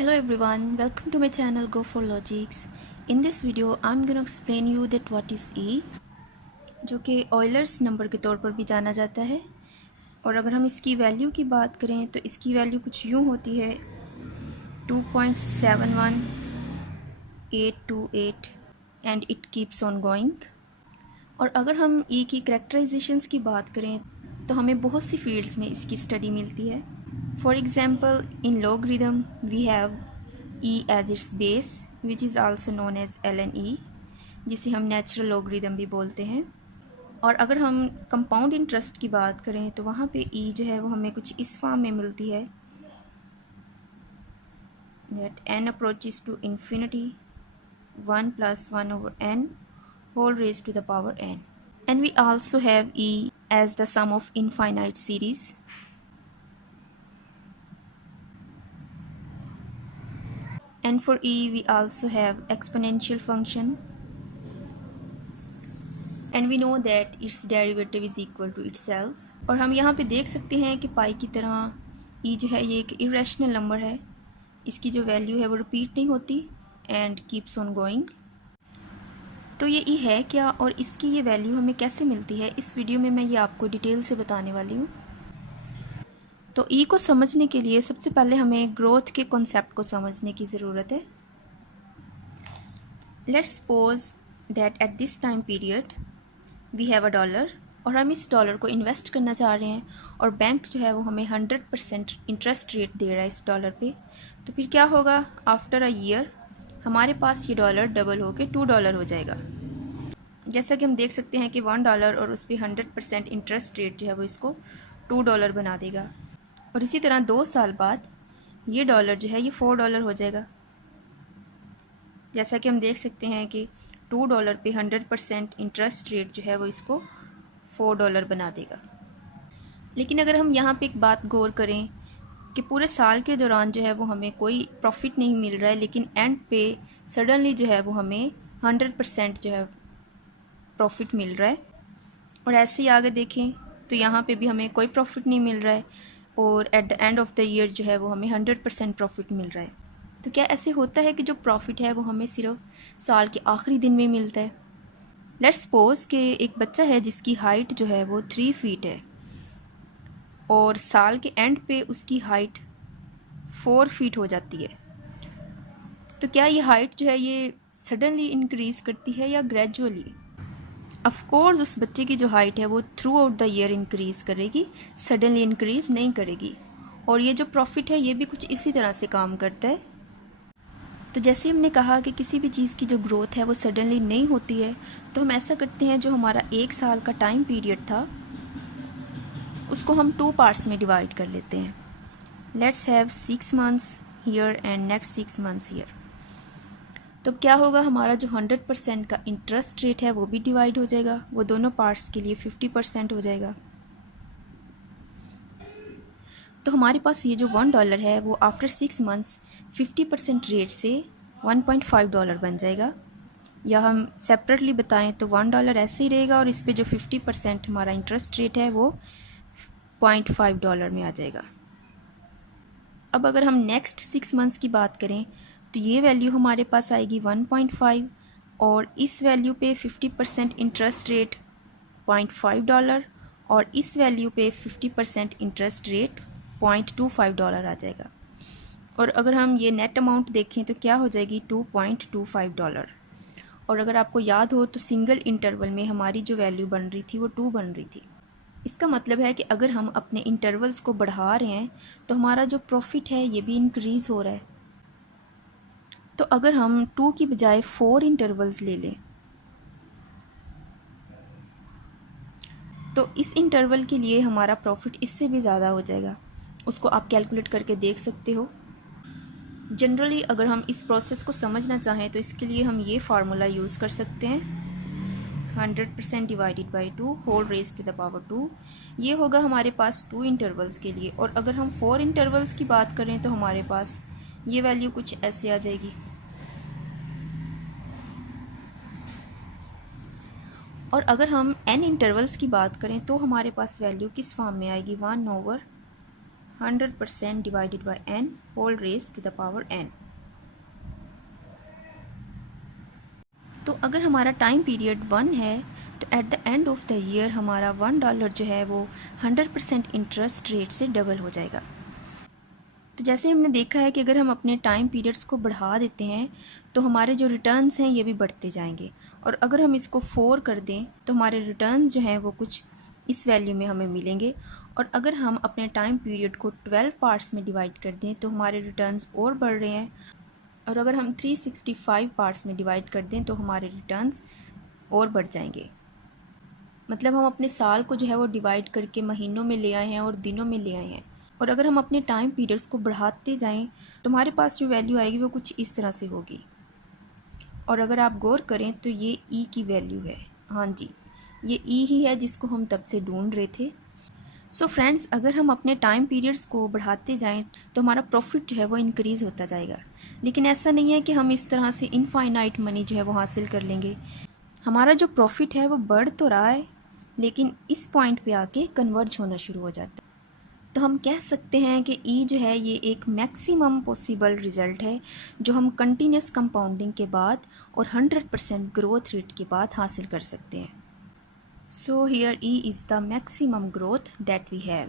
Hello everyone, welcome to my channel Go for Logics. In this video, I'm going to explain you that what is E, जो कि Euler's number के तौर पर भी जाना जाता है। और अगर हम इसकी वैल्यू की बात करें तो इसकी वैल्यू कुछ यूँ होती है 2.71828 and it keeps on going. और अगर हम E की करेक्टराइजेशंस की बात करें तो हमें बहुत सी फील्ड्स में इसकी स्टडी मिलती है। For example, in logarithm, we have e as its base, which is also known as ln e, जिसे हम नेचुरल लोगरिदम भी बोलते हैं। और अगर हम कंपाउंड इंटरेस्ट की बात करें तो वहाँ पे e जो है वो हमें कुछ इस फॉर्म में मिलती है, that n approaches to infinity 1 plus 1 over n whole raised to the power n. And we also have e as the sum of infinite series. And for e we also have exponential function, and we know that its derivative is equal to itself. और हम यहाँ पे देख सकते हैं कि पाई की तरह e जो है ये एक इरेशनल नंबर है, इसकी जो वैल्यू है वो रिपीट नहीं होती एंड कीप्स ऑन गोइंग। तो ये e है क्या और इसकी ये वैल्यू हमें कैसे मिलती है, इस वीडियो में मैं ये आपको डिटेल से बताने वाली हूँ। तो E को समझने के लिए सबसे पहले हमें ग्रोथ के कॉन्सेप्ट को समझने की ज़रूरत है। Let's suppose that at this time period we have a dollar और हम इस डॉलर को इन्वेस्ट करना चाह रहे हैं और बैंक जो है वो हमें 100% इंटरेस्ट रेट दे रहा है इस डॉलर पे। तो फिर क्या होगा, आफ्टर अ ईयर हमारे पास ये डॉलर डबल होके $2 हो जाएगा। जैसा कि हम देख सकते हैं कि $1 और उस पर 100% इंटरेस्ट रेट जो है वो इसको $2 बना देगा। और इसी तरह 2 साल बाद ये डॉलर जो है ये $4 हो जाएगा। जैसा कि हम देख सकते हैं कि $2 पे 100% इंटरेस्ट रेट जो है वो इसको $4 बना देगा। लेकिन अगर हम यहाँ पे एक बात गौर करें कि पूरे साल के दौरान जो है वो हमें कोई प्रॉफिट नहीं मिल रहा है, लेकिन एंड पे सडनली जो है वो हमें 100% जो है प्रॉफिट मिल रहा है। और ऐसे ही आगे देखें तो यहाँ पे भी हमें कोई प्रॉफिट नहीं मिल रहा है और at the end of the year जो है वो हमें 100% प्रॉफिट मिल रहा है। तो क्या ऐसे होता है कि जो प्रॉफिट है वो हमें सिर्फ साल के आखिरी दिन में मिलता है? लेट्स सपोज कि एक बच्चा है जिसकी हाइट जो है वो 3 फीट है और साल के एंड पे उसकी हाइट 4 फीट हो जाती है। तो क्या ये हाइट जो है ये सडनली इंक्रीज़ करती है या ग्रेजुअली? ऑफ कोर्स उस बच्चे की जो हाइट है वो through out the year increase करेगी, सडनली इंक्रीज़ नहीं करेगी। और ये जो प्रॉफिट है ये भी कुछ इसी तरह से काम करता है। तो जैसे हमने कहा कि किसी भी चीज़ की जो ग्रोथ है वो सडनली नहीं होती है, तो हम ऐसा करते हैं, जो हमारा 1 साल का टाइम पीरियड था उसको हम 2 पार्ट्स में डिवाइड कर लेते हैं। Let's have 6 months here and next 6 months here. तो क्या होगा, हमारा जो 100% का इंटरेस्ट रेट है वो भी डिवाइड हो जाएगा, वो दोनों पार्ट्स के लिए 50% हो जाएगा। तो हमारे पास ये जो $1 है वो आफ्टर 6 मंथ्स 50% रेट से $1.5 बन जाएगा। या हम सेपरेटली बताएं तो $1 ऐसे ही रहेगा और इस पे जो 50% हमारा इंटरेस्ट रेट है वो $0.5 में आ जाएगा। अब अगर हम नेक्स्ट 6 मंथ्स की बात करें तो ये वैल्यू हमारे पास आएगी 1.5 और इस वैल्यू पे 50% इंटरेस्ट रेट $0.5 और इस वैल्यू पे 50% इंटरेस्ट रेट $0.25 आ जाएगा। और अगर हम ये नेट अमाउंट देखें तो क्या हो जाएगी, $2.25। और अगर आपको याद हो तो सिंगल इंटरवल में हमारी जो वैल्यू बन रही थी वो 2 बन रही थी। इसका मतलब है कि अगर हम अपने इंटरवल्स को बढ़ा रहे हैं तो हमारा जो प्रॉफिट है ये भी इंक्रीज़ हो रहा है। तो अगर हम 2 की बजाय 4 इंटरवल्स ले लें तो इस इंटरवल के लिए हमारा प्रॉफिट इससे भी ज़्यादा हो जाएगा। उसको आप कैलकुलेट करके देख सकते हो। जनरली अगर हम इस प्रोसेस को समझना चाहें तो इसके लिए हम ये फार्मूला यूज़ कर सकते हैं, 100% divided by 2 whole raise to the power 2। ये होगा हमारे पास 2 इंटरवल्स के लिए। और अगर हम 4 इंटरवल्स की बात करें तो हमारे पास ये वैल्यू कुछ ऐसे आ जाएगी। और अगर हम n इंटरवल्स की बात करें तो हमारे पास वैल्यू किस फॉर्म में आएगी, 1/100 100% divided by n whole raised to the power n। तो अगर हमारा टाइम पीरियड 1 है तो at the end of the year हमारा $1 जो है वो 100% इंटरेस्ट रेट से डबल हो जाएगा। तो जैसे हमने देखा है कि अगर हम अपने टाइम पीरियड्स को बढ़ा देते हैं तो हमारे जो रिटर्न्स हैं ये भी बढ़ते जाएंगे, और अगर हम इसको 4 कर दें तो हमारे रिटर्न्स जो हैं वो कुछ इस वैल्यू में हमें मिलेंगे। और अगर हम अपने टाइम पीरियड को 12 पार्ट्स में डिवाइड कर दें तो हमारे रिटर्न्स और बढ़ रहे हैं, और अगर हम 365 पार्ट्स में डिवाइड कर दें तो हमारे रिटर्न्स और बढ़ जाएंगे। मतलब हम अपने साल को जो है वो डिवाइड करके महीनों में ले आए हैं और दिनों में ले आए हैं। और अगर हम अपने टाइम पीरियड्स को बढ़ाते जाएं तो हमारे पास जो वैल्यू आएगी वो कुछ इस तरह से होगी। और अगर आप गौर करें तो ये ई की वैल्यू है, हाँ जी ये ई ही है जिसको हम तब से ढूंढ रहे थे। सो फ्रेंड्स, अगर हम अपने टाइम पीरियड्स को बढ़ाते जाएं तो हमारा प्रॉफिट जो है वो इंक्रीज़ होता जाएगा। लेकिन ऐसा नहीं है कि हम इस तरह से इनफाइनाइट मनी जो है वो हासिल कर लेंगे। हमारा जो प्रॉफिट है वो बढ़ तो रहा है लेकिन इस पॉइंट पे आके कन्वर्ज होना शुरू हो जाता है। तो हम कह सकते हैं कि ई जो है ये एक मैक्सिमम पॉसिबल रिज़ल्ट है जो हम कंटिन्यूस कंपाउंडिंग के बाद और 100% ग्रोथ रेट के बाद हासिल कर सकते हैं। So here E is the maximum growth that we have.